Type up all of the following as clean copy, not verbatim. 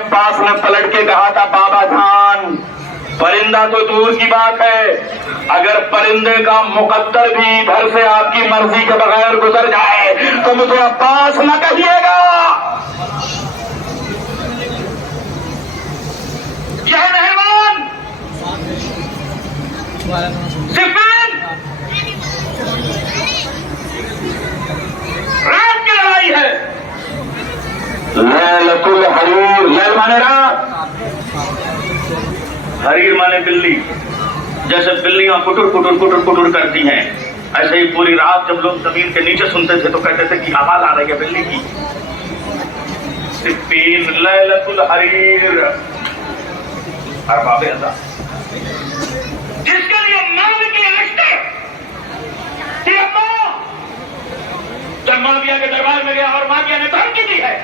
عباس نے پلٹ کے کہا تھا بابا جان پرندہ تو دور کی بات ہے، اگر پرندے کا مقدر بھی گھر سے آپ کی مرضی کے بغیر گزر جائے تو مجھے عباس نہ کہیے گا۔ یہ مہربان صفین رات کی لڑائی ہے، لیلۃ الحریر، لیل مانے رات، حریر مانے بلی، جیسے بلیاں کٹر کٹر کٹر کٹر کرتی ہیں ایسے ہی پوری رات جب لوگ زمین کے نیچے سنتے تھے تو کہتے تھے کہ آواز آ رہی ہے بلی کی۔ صفین لیلۃ الحریر، ارباب ادا جس کے لیے مال کے رشتے جب معاویہ کے دربار میں گیا اور معاویہ نے دھمکی دی ہے،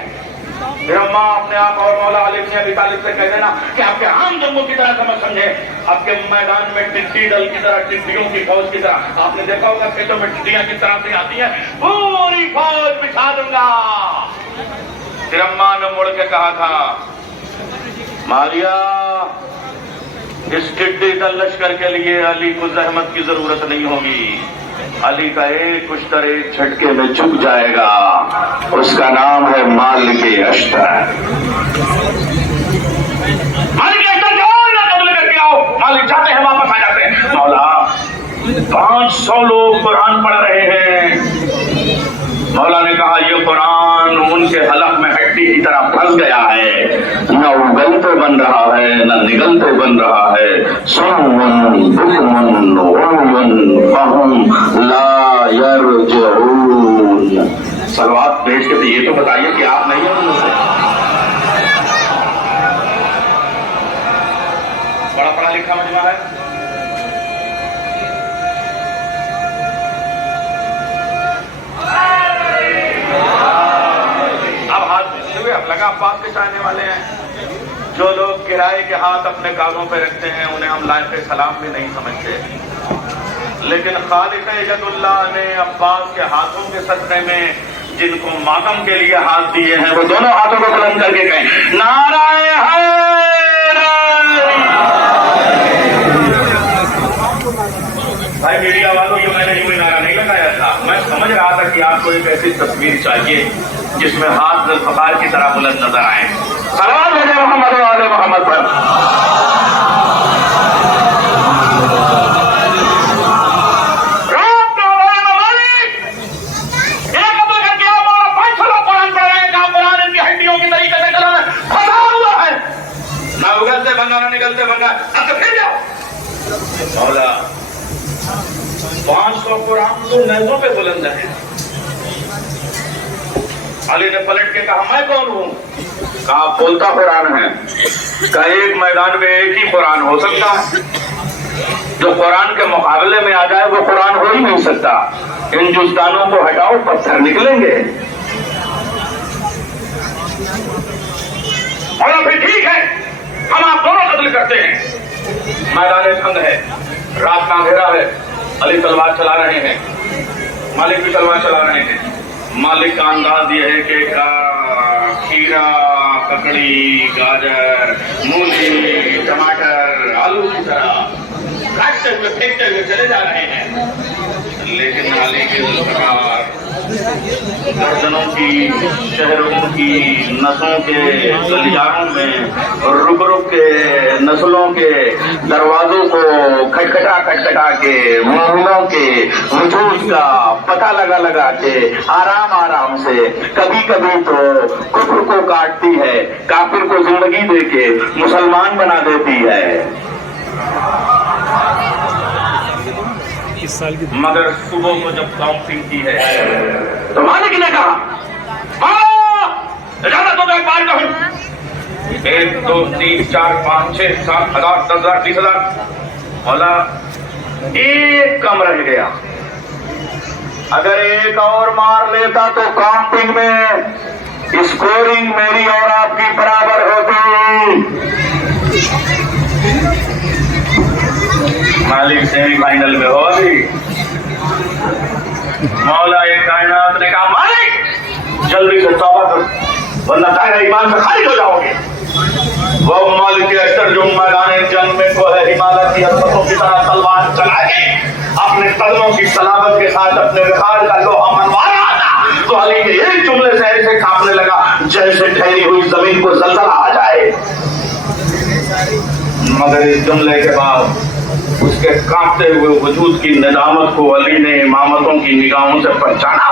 پھر اماں اپنے آپ اور مولا علی بن ابی طالب سے کہہ دینا کہ آپ کے عام جنگوں کی طرح سمجھ سمجھے، آپ کے میدان میں ٹڈی دل کی طرح، ٹڈیوں کی فوج کی طرح، آپ نے دیکھا ہوگا کھیتوں میں ٹڈیاں کس طرح سے آتی ہیں، پوری فوج بچھا دوں گا۔ پھر اماں نے مڑ کے کہا تھا معاویہ اس ٹڈی دل لشکر کے لیے علی کو زحمت کی ضرورت نہیں ہوگی، علی کا ایک اشتر ایک جھٹکے میں جھک جائے گا، اس کا نام ہے مالک اشتر۔ مالک اشتر جاؤ نہ قتل کر کے آؤ، مالک جاتے ہیں واپس آ جاتے ہیں۔ مولا 500 لوگ قرآن پڑھ رہے ہیں، مولا نے کہا یہ قرآن ان کے حلق میں ہڈی کی طرح پھنس گیا ہے، نہ اگلتے بن رہا ہے نہ نگلتے بن رہا ہے، صم بکم عمی فہم لا یرجعون۔ صلوات بھیج کے تو یہ تو بتائیے کہ آپ نہیں ہیں ان سے؟ بڑا پڑھا لکھا مجمع ہے، اب لگا عباس کے چاہنے والے ہیں۔ جو لوگ کرائے کے ہاتھ اپنے کاغذوں پہ رکھتے ہیں انہیں ہم لائق سلام بھی نہیں سمجھتے، لیکن خالق ید اللہ نے عباس کے ہاتھوں کے صدقے میں جن کو ماتم کے لیے ہاتھ دیے ہیں وہ دونوں ہاتھوں کو بلند کر کے کہیں نعرہ حیدر۔ بھائی میڈیا والوں یہ میں نے یوں نعرہ نہیں لگایا تھا، میں سمجھ رہا تھا کہ آپ کو ایک ایسی تصویر چاہیے جس میں ہاتھ ذوالفقار کی طرح بلند نظر آئے۔ صلوات بھیجے محمد و آل محمد پر۔ رات کو مالک ایک قتل کر کے ہمارا 500 لوگ قرآن پڑھ رہے ہیں، کہا قرآن ان کی ہڈیوں کی طریقے سے چلانا پھنسا ہوا ہے، نہ اگلتے بنگا نہ نگلتے بنگا، اب تو پھر جاؤ۔ مولا 500 قرآن تو نیزوں پہ بلند ہیں۔ علی نے پلٹ کے کہا میں کون ہوں؟ کہا بولتا قرآن ہے، کہا ایک میدان میں ایک ہی قرآن ہو سکتا ہے، جو قرآن کے مقابلے میں آ جائے وہ قرآن ہو ہی نہیں سکتا، ان جزدانوں کو ہٹاؤ پتھر نکلیں گے۔ اور پھر ٹھیک ہے ہم آپ دونوں قتل کرتے ہیں۔ میدان جنگ ہے، رات کا اندھیرا ہے، علی تلوار چلا رہے ہیں، مالک بھی تلوار چلا رہے ہیں۔ مالک کا انداز یہ ہے کہ کھیرا، ککڑی، گاجر، مولی، ٹماٹر، آلو کی طرح کاٹتے ہوئے پھینکتے ہوئے چلے جا رہے ہیں، لیکن علی کے ذوالفقار گردنوں کی، شہروں کی، نسوں کے گلیاروں میں رک رک کے نسلوں کے دروازوں کو کھٹکھٹا کھٹکھٹا کے، محلوں کے وجود کا پتہ لگا لگا کے آرام آرام سے کبھی کبھی تو کفر کو کاٹتی ہے، کافر کو زندگی دے کے مسلمان بنا دیتی ہے، مگر صبح کو جب کاؤنٹنگ کی ہے تو مالک نے کہا اجازت ہو تو ایک بار کہوں 1 2 3 4 5 6 7 ہزار 10 ہزار 20 ہزار، مولا ایک کم رہ گیا، اگر ایک اور مار لیتا تو کاؤنٹنگ میں اسکورنگ میری اور آپ کی برابر ہوتی۔ مالک سیمی فائنل میں ہو ابھی، مولا کائنات نے کہا مالک جلدی سے توبہ کرو ورنہ دائرہ ایمان سے خارج ہو جاؤ گے۔ وہ مالک اشتر جو میدان جنگ میں کو ہے ہمالہ کی عظمتوں کی طرح تلوار چلا کے اپنے قدموں کی صلابت کے ساتھ اپنے وقار کا لوہا منوا رہا تھا تو علی کے ایک جملے سے ایسے کانپنے لگا جیسے ٹھہری ہوئی زمین کو زلزلہ آ جائے. مگر اس جملے کے بعد اس کے کانپتے ہوئے وجود کی ندامت کو علی نے امامتوں کی نگاہوں سے پہچانا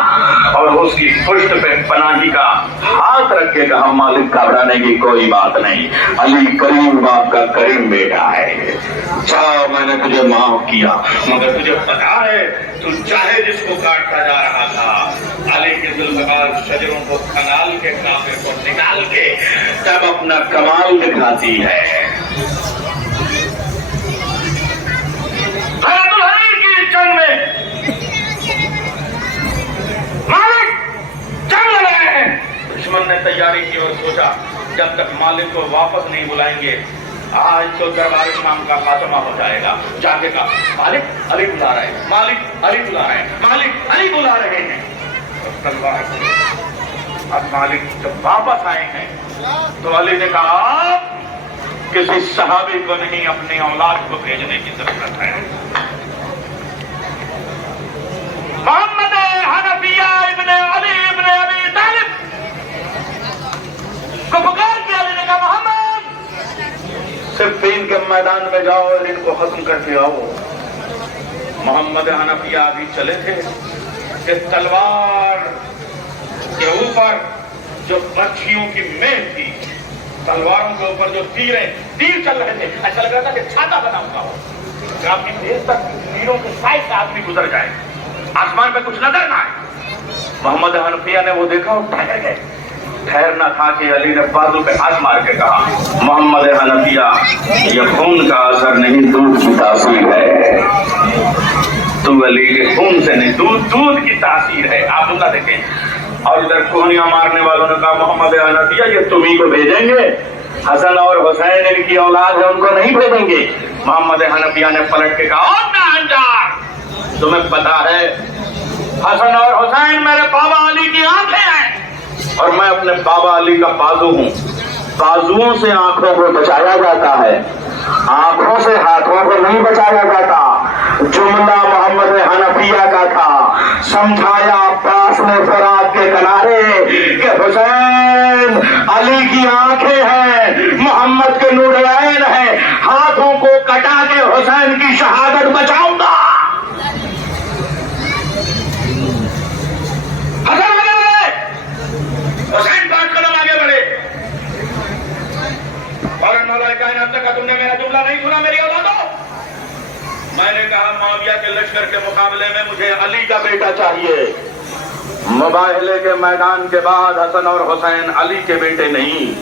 اور اس کی پشت پہ پناہی کا ہاتھ رکھ کے کہا مالک گھبرانے کی کوئی بات نہیں, علی کریم باپ کا کریم بیٹا ہے. چاہ میں نے تجھے معاف کیا مگر تجھے پتا ہے تو چاہے جس کو کاٹتا جا رہا تھا علی کے ذوالفقار شجروں کو کھنگال کے کافر کو نکال کے تب اپنا کمال دکھاتی ہے. جنگ میں مالک جنگ لگائے ہیں. دشمن نے تیاری کی اور سوچا جب تک مالک کو واپس نہیں بلائیں گے آج تو دربار شام کا خاتمہ ہو جائے گا. جا کے کہا مالک علی بلا رہے ہیں, مالک علی بلا رہے ہیں, مالک علی بلا رہے ہیں. اب مالک جب واپس آئے ہیں تو علی نے کہا کسی صحابی کو نہیں اپنی اولاد کو بھیجنے کی ضرورت ہے. محمد حنفیہ ابن علی ابن ابی طالب کو پکار کے علی نے کہا محمد صفین کے میدان میں جاؤ اور ان کو ختم کر کے آؤ. محمد حنفیہ ابھی چلے تھے کہ تلوار کے اوپر جو برچھیوں کی میل تھی, تلواروں کے اوپر جو تیر چل رہے تھے, ایسا لگ رہا تھا کہ چھاتا بنا ہوا ہو. کافی دیر تک تیروں کے سائے سے آدمی گزر جائے, آسمان پہ کچھ نظر نہ آئے. محمد حنفیہ نے وہ دیکھا اور ٹھہر گئے. ٹھہرنا تھا کہ علی نے بازو پہ ہاتھ مار کے کہا محمد حنفیہ یہ خون کا اثر نہیں دودھ کی تاثیر ہے. تو علی کے خون سے نہیں دودھ کی تاثیر ہے. آپ ان کا دیکھیں. اور ادھر کوہنیاں مارنے والوں نے کہا محمد حنفیہ یہ تمہیں کو بھیجیں گے, حسن اور حسین ان کی اولاد ہے ان کو نہیں بھیجیں گے. محمد حنفیہ نے پلٹ کے کہا تمہیں پتا ہے حسن اور حسین میرے بابا علی کی آنکھیں ہیں اور میں اپنے بابا علی کا بازو ہوں. بازوؤں سے آنکھوں کو بچایا جاتا ہے, آنکھوں سے ہاتھوں کو نہیں بچایا جاتا. جملہ محمد حنفیہ کا تھا. سمجھایا عباس نے فرات کے کنارے کہ حسین علی کی آنکھیں ہیں, محمد کے نور عین ہیں, ہاتھوں کو کٹا کے حسین کی شہادت بچاؤں گا. حسین 5 قدم آگے بڑھے اور مولا کائنات نے کہا تم نے میرا جملہ نہیں سنا میری اولادوں. میں نے کہا معاویہ کے لشکر کے مقابلے میں مجھے علی کا بیٹا چاہیے. مباہلے کے میدان کے بعد حسن اور حسین علی کے بیٹے نہیں,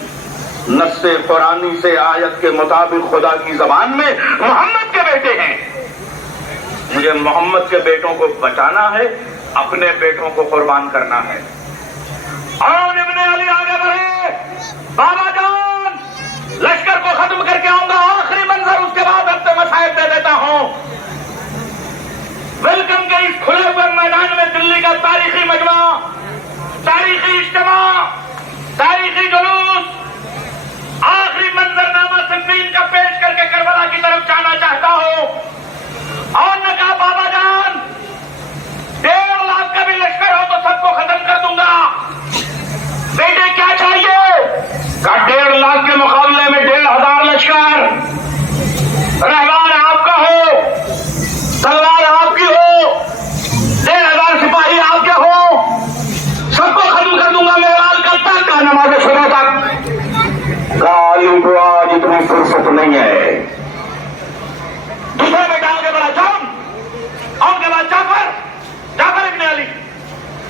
نص قرآنی سے آیت کے مطابق خدا کی زبان میں محمد کے بیٹے ہیں. مجھے محمد کے بیٹوں کو بچانا ہے, اپنے بیٹوں کو قربان کرنا ہے. اور ابن علی آگے بڑھے, بابا جان لشکر کو ختم کر کے آؤں گا, آخری منظر اس کے بعد اپنے مصائب دے دیتا ہوں. ویلکم کے اس کھلے ہوئے میدان میں دلی کا تاریخی مجمع, تاریخی اجتماع, تاریخی جلوس, آخری منظرنامہ صفین کا پیش کر کے کربلا کی طرف جانا چاہتا ہوں. اور نے کہا بابا جان 1.5 لاکھ کا بھی لشکر ہو تو سب کو ختم کر دوں گا. بیٹے کیا چاہیے؟ کہا 1.5 لاکھ کے مقابلے میں 1,500 لشکر. رہبار آپ کا ہو, تلوار آپ کی ہو, 1,500 سپاہی آپ کے ہو, سب کو ختم کر دوں گا میرے لال کب تک؟ کا نماز صبح تک. علی کو آج اتنی فرصت نہیں ہے. دوسرا بیٹا آگے بڑھا جان, اور کے بعد جعفر ابن علی.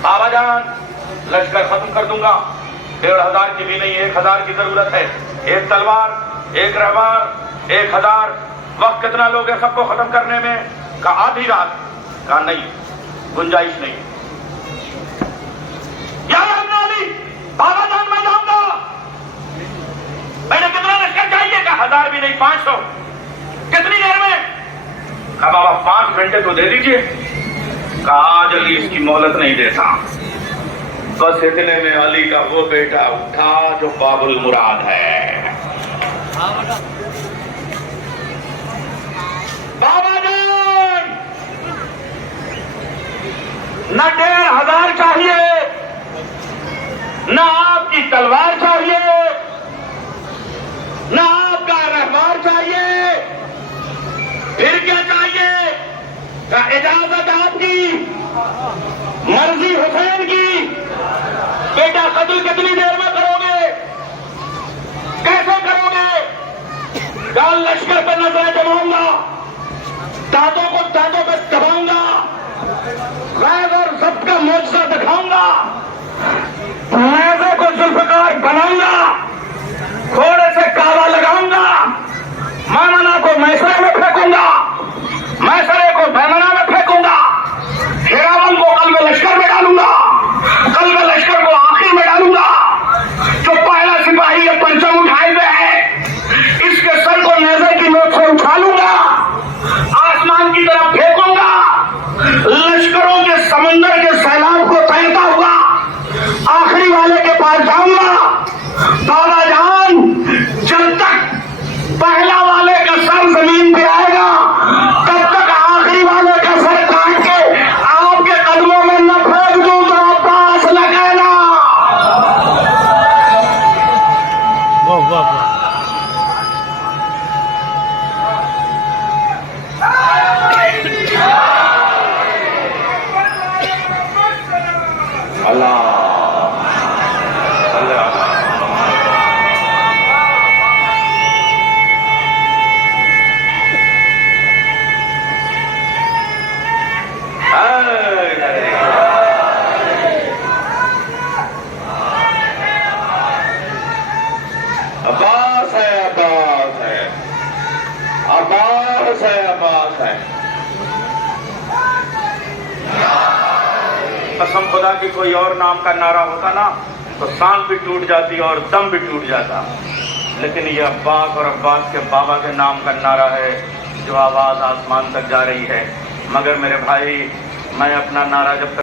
بابا جان لشکر ختم کر دوں گا, 1,500 کی بھی نہیں 1,000 کی ضرورت ہے. 1 تلوار, 1 رہبار, 1,000. وقت کتنا لوگ ہیں سب کو ختم کرنے میں؟ کہا آدھی رات. کہا نہیں, گنجائش نہیں. یا ابن علی بابا جان میں جاؤں گا. میں نے کتنا لشکر چاہیے؟ کہا 1,000 بھی نہیں 500. کتنی دیر میں؟ کہا بابا 5 گھنٹے تو دے دیجیے. کہا آج علی اس کی مہلت نہیں دیتا. بس اتنے میں علی کا وہ بیٹا اٹھا جو باب المراد ہے. بابا جان، نہ 1500 چاہیے، نہ آپ کی تلوار چاہیے، نہ آپ کا رہبار چاہیے، پھر کیا چاہیے؟ کہ اجازت آپ کی، مرضی حسین کی۔ بیٹا قتل کتنی دیر میں کرو گے؟ کیسے کرو گے؟ ڈال لشکر پہ نظریں جماؤں گا، دانتوں پہ دباؤں گا، غیظ اور ضبط کا معجزہ دکھاؤں گا، نیزے کو ذوالفقار بناؤں گا، گھوڑے سے کالا لگاؤں گا، میمنہ کو میسرے میں پھینکوں گا، میسرے کو میمنہ میں پھینکوں گا، ہراون کو قلب لشکر میں ڈالوں گا، قلب لشکر کو آخر میں ڈالوں گا۔ جو پہلا سپاہی یہ پرچم اٹھائے ہوئے ہے، اس کے سر کو نیزے کی نوک سے اچھالوں گا، آسمان کی طرف پھینکوں گا، لشکروں کے سمندر کے سیلاب کو تیرتا ہوا آخری والے کے پاس جاؤں گا۔ بابا جان، جب تک پہلا والے کا سر زمین پہ آئے گا، تب تک آخری والے کا سر کاٹ کے آپ کے قدموں میں نہ پھینک دوں تو عباس نہ کہنا۔ عباس ہے، عباس ہے، عباس ہے، عباس ہے۔ قسم خدا کی کوئی اور نام کا نعرہ ہوتا نا تو سانس بھی ٹوٹ جاتی اور دم بھی ٹوٹ جاتا، لیکن یہ عباس اور عباس کے بابا کے نام کا نعرہ ہے جو آواز آسمان تک جا رہی ہے۔ مگر میرے بھائی، میں اپنا نعرہ جب تک